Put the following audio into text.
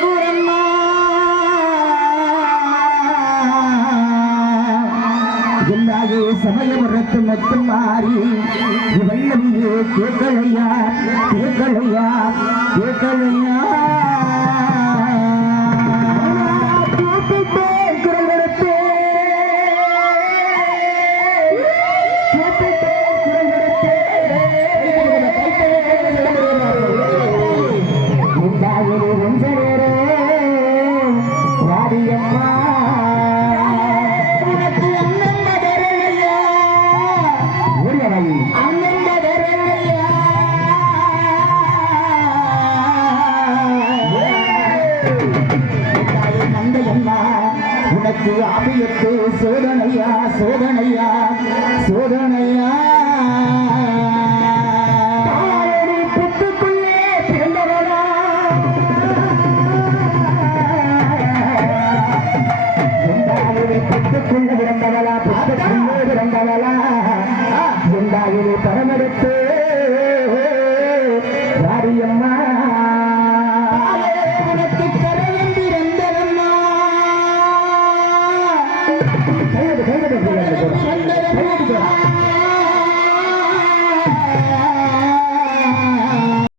கூறம்மா. எல்லாயே சமயபுரத்து மொத்தம் மாறி வல்லவியே கேட்கலையா கேட்கலையா கேட்கலையா. உனக்கு அபியத்து சோதனையா சோதனையா சோதனையா. பிறந்தவளா பிறந்தவளா காலையில் பரமரத்த